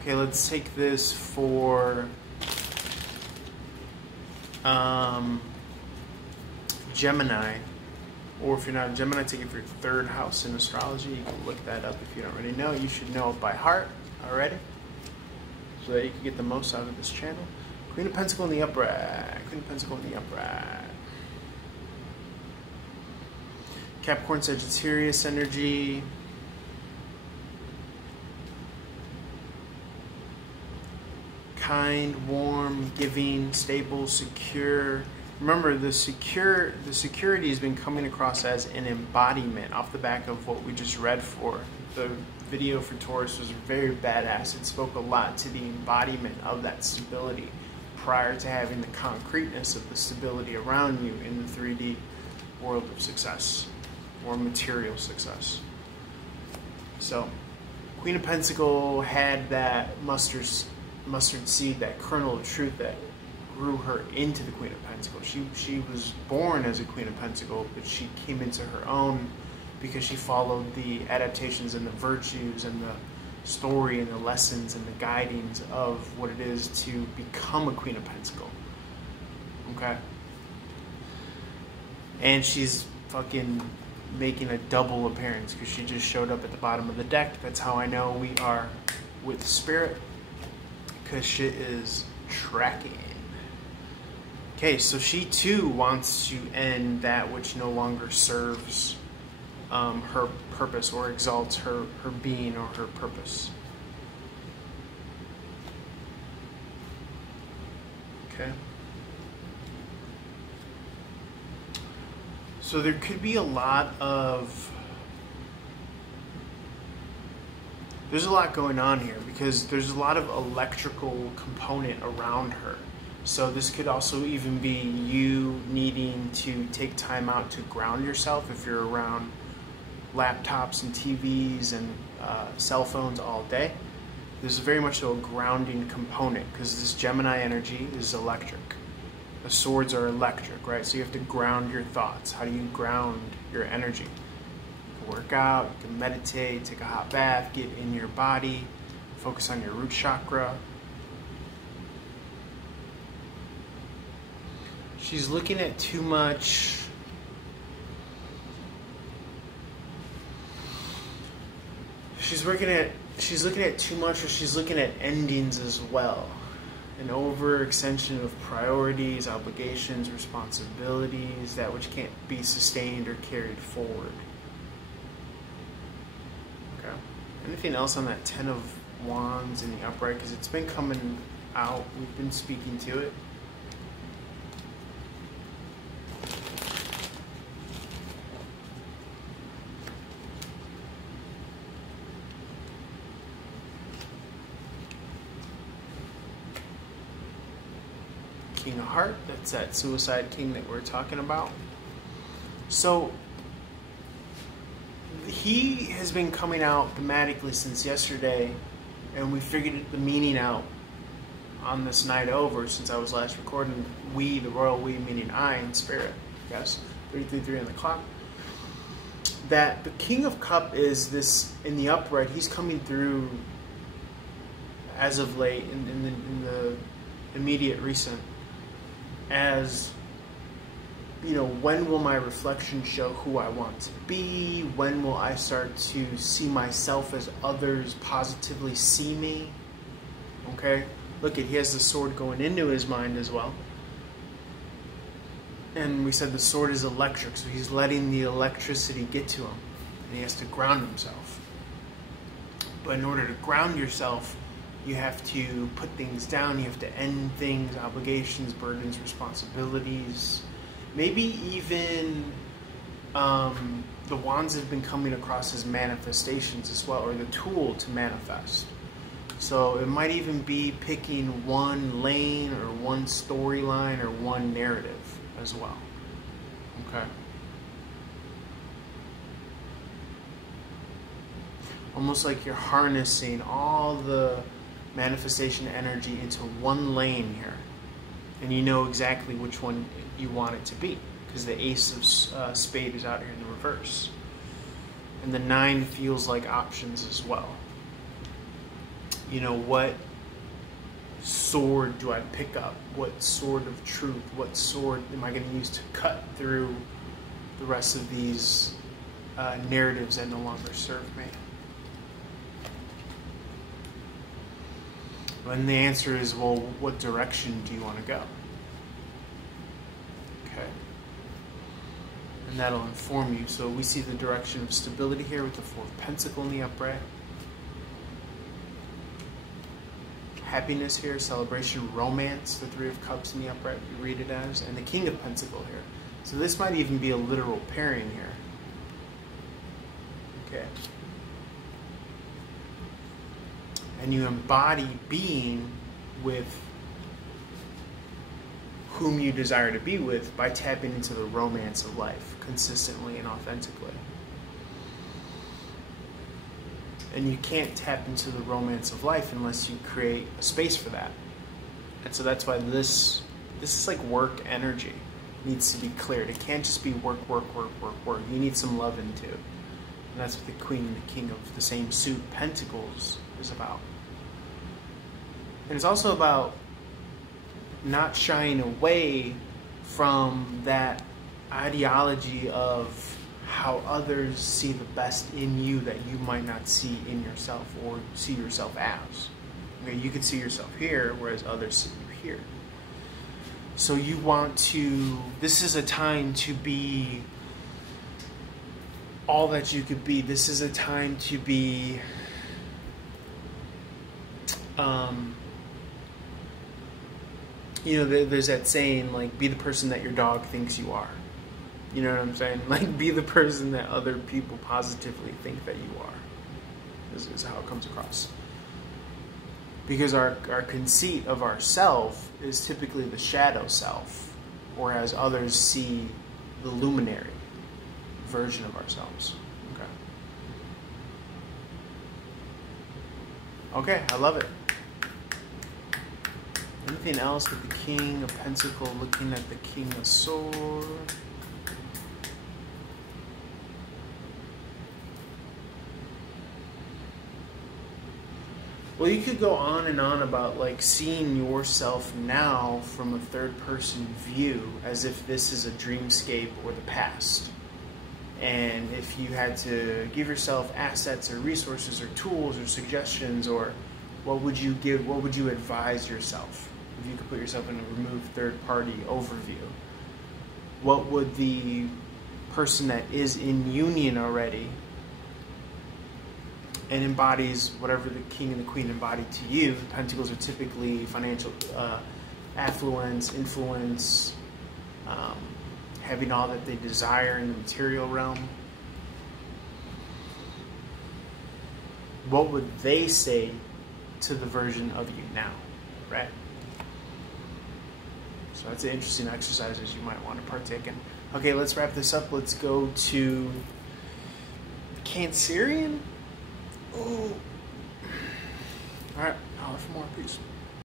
Okay, let's take this for Gemini. Or if you're not a Gemini, take it for your third house in astrology. You can look that up if you don't already know. You should know it by heart already, so that you can get the most out of this channel. Queen of Pentacles in the upright. Queen of Pentacles in the upright. Capricorn, Sagittarius energy. Kind, warm, giving, stable, secure. Remember, the security has been coming across as an embodiment off the back of what we just read for. The video for Taurus was very badass. It spoke a lot to the embodiment of that stability prior to having the concreteness of the stability around you in the 3D world of success or material success. So, Queen of Pentacles had that mustard seed, that kernel of truth that grew her into the Queen of Pentacles. She was born as a Queen of Pentacles, but she came into her own because she followed the adaptations and the virtues and the story and the lessons and the guidings of what it is to become a Queen of Pentacles. Okay? And she's fucking making a double appearance because she just showed up at the bottom of the deck. That's how I know we are with Spirit, because shit is tracking. Okay, so she too wants to end that which no longer serves her purpose or exalts her being or her purpose. Okay. So there could be a lot of... There's a lot going on here because there's a lot of electrical component around her. So this could also even be you needing to take time out to ground yourself if you're around laptops and TVs and cell phones all day. There's very much so a grounding component because this Gemini energy is electric. The swords are electric, right? So you have to ground your thoughts. How do you ground your energy? You can work out, you can meditate, take a hot bath, get in your body, focus on your root chakra. She's looking at too much. She's looking at too much, or she's looking at endings as well. An overextension of priorities, obligations, responsibilities, that which can't be sustained or carried forward. Okay. Anything else on that Ten of Wands in the upright? Because it's been coming out. We've been speaking to it. King of Heart, that's that suicide king that we're talking about. So he has been coming out thematically since yesterday, and we figured the meaning out on this night over since I was last recording. We, the royal we, meaning I in spirit, yes, 333 on the clock. That the King of Cup is this in the upright. He's coming through as of late in the immediate recent. As, you know, when will my reflection show who I want to be? When will I start to see myself as others positively see me? Okay? Look, he has the sword going into his mind as well. And we said the sword is electric, so he's letting the electricity get to him. And he has to ground himself. But in order to ground yourself, you have to put things down, you have to end things, obligations, burdens, responsibilities. Maybe even the wands have been coming across as manifestations as well, or the tool to manifest. So it might even be picking one lane or one storyline or one narrative as well. Okay. Almost like you're harnessing all the manifestation energy into one lane here, and you know exactly which one you want it to be, because the Ace of Spade is out here in the reverse, and the 9 feels like options as well. you know, what sword do I pick up? What sword of truth? What sword am I going to use to cut through the rest of these narratives that no longer serve me? And the answer is, well, what direction do you want to go? Okay. And that'll inform you. So we see the direction of stability here with the Four of Pentacles in the upright. Happiness here, celebration, romance, the Three of Cups in the upright, we read it as, and the King of Pentacles here. So this might even be a literal pairing here. Okay. And you embody being with whom you desire to be with by tapping into the romance of life consistently and authentically. And you can't tap into the romance of life unless you create a space for that. And so that's why this is like work energy. It needs to be cleared. It can't just be work, work, work, work, work. You need some love into it. And that's what the Queen and the King of the same suit, Pentacles, is about. And it's also about not shying away from that ideology of how others see the best in you that you might not see in yourself or see yourself as. Okay, you could see yourself here, whereas others see you here. So you want to, this is a time to be all that you could be. This is a time to be you know, there's that saying, like, be the person that your dog thinks you are. You know what I'm saying? Like, be the person that other people positively think that you are. This is how it comes across. Because our conceit of ourself is typically the shadow self, whereas others see the luminary version of ourselves. Okay. Okay, I love it. Anything else with the King of Pentacles looking at the King of Swords? Well, you could go on and on about like seeing yourself now from a third person view as if this is a dreamscape or the past. And if you had to give yourself assets or resources or tools or suggestions, or what would you give, what would you advise yourself? If you could put yourself in a removed third party overview, what would the person that is in union already and embodies whatever the King and the Queen embody to you? Pentacles are typically financial affluence, influence, having all that they desire in the material realm. What would they say to the version of you now, right? So that's an interesting exercise that you might want to partake in. Okay, let's wrap this up. Let's go to Cancerian. Oh. All right, holler for more. Peace.